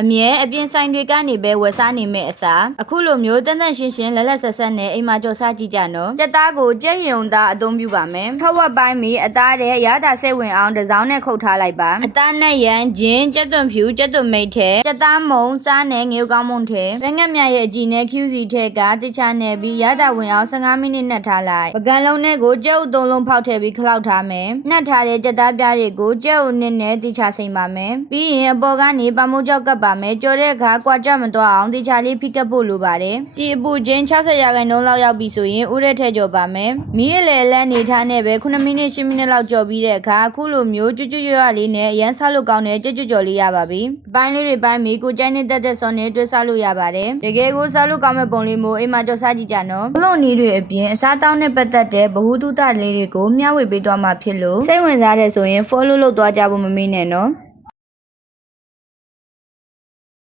အမြဲအပြင်ဆိုင်တွေကနေပဲဝယ်စားနေမဲ့အစားအခုလိုမျိုးတန်တန်ရှင်းရှင်းလက်လက်ဆက်ဆက်နဲ့အိမ်မှာကြော်စားကြည့်ကြနော်ကြက်သားကိုကြက်ရုံသားအသုံးပြုပါမယ်ထက်ဝက်ပိုင်းမီအသားတဲ့ရတာစိတ်ဝင်အောင်တစ်စောင်းနဲ့ခုတ်ထားလိုက်ပါအသားနဲ့ရန်ဂျင်းကြက်သွန်ဖြူကြက်သွန်မိတ်ထဲကြက်သားမုံစားနဲ့ငေးကောင်းမုံထဲလက်ငတ်မြရဲ့အကြည့်နဲ့ QC ထဲကတခြားနယ်ပြီးရတာဝင်အောင်15မိနစ်နှက်ထားလိုက်ပကံလုံးနဲ့ကိုကြက်ဥသုံးလုံးဖောက်ထည့်ပြီးခလောက်ထားမယ်နှက်ထားတဲ့ကြက်သားပြားတွေကိုကြက်ဥနဲ့နဲ့တခြားစိမ့်ပါမယ်ပြီးရင်အပေါ်ကနေပမိုးကြောက်ကပ်ပါမယ်ကြော်တဲ့အခါကွာကြမတော့အောင်တခြားလေးဖိကပ်ဖို့လိုပါတယ်စီအပူချင်း60ရာခိုင်နှုန်းလောက်ရောက်ပြီဆိုရင်ဥရက်ထည့်ကြော်ပါမယ်မီးအလေလက်နေထားနဲ့ပဲ9မိနစ်10မိနစ်လောက်ကြော်ပြီးတဲ့အခါအခုလိုမျိုးကျွတ်ကျွတ်ရွရွလေးနဲ့အရန်စားလို့ကောင်းတဲ့ကြွတ်ကြွတ်ကြော်လေးရပါပြီ။ပိုင်းလေးတွေပိုင်းမီကိုကြိုက်နေတဲ့တက်စောနဲ့တွဲစားလို့ရပါတယ်။တကယ်ကိုစားလို့ကောင်းမဲ့ပုံလေးမျိုးအိမ်မှာကြော်စားကြည့်ကြနော်။ဘလုံးနီးတွေအပြင်အစားတောင်းနဲ့ပတ်သက်တဲ့ဗဟုသုတလေးတွေကိုမျှဝေပေးသွားမှာဖြစ်လို့စိတ်ဝင်စားတဲ့ဆိုရင် follow လုပ်သွားကြဖို့မမေ့နဲ့နော်။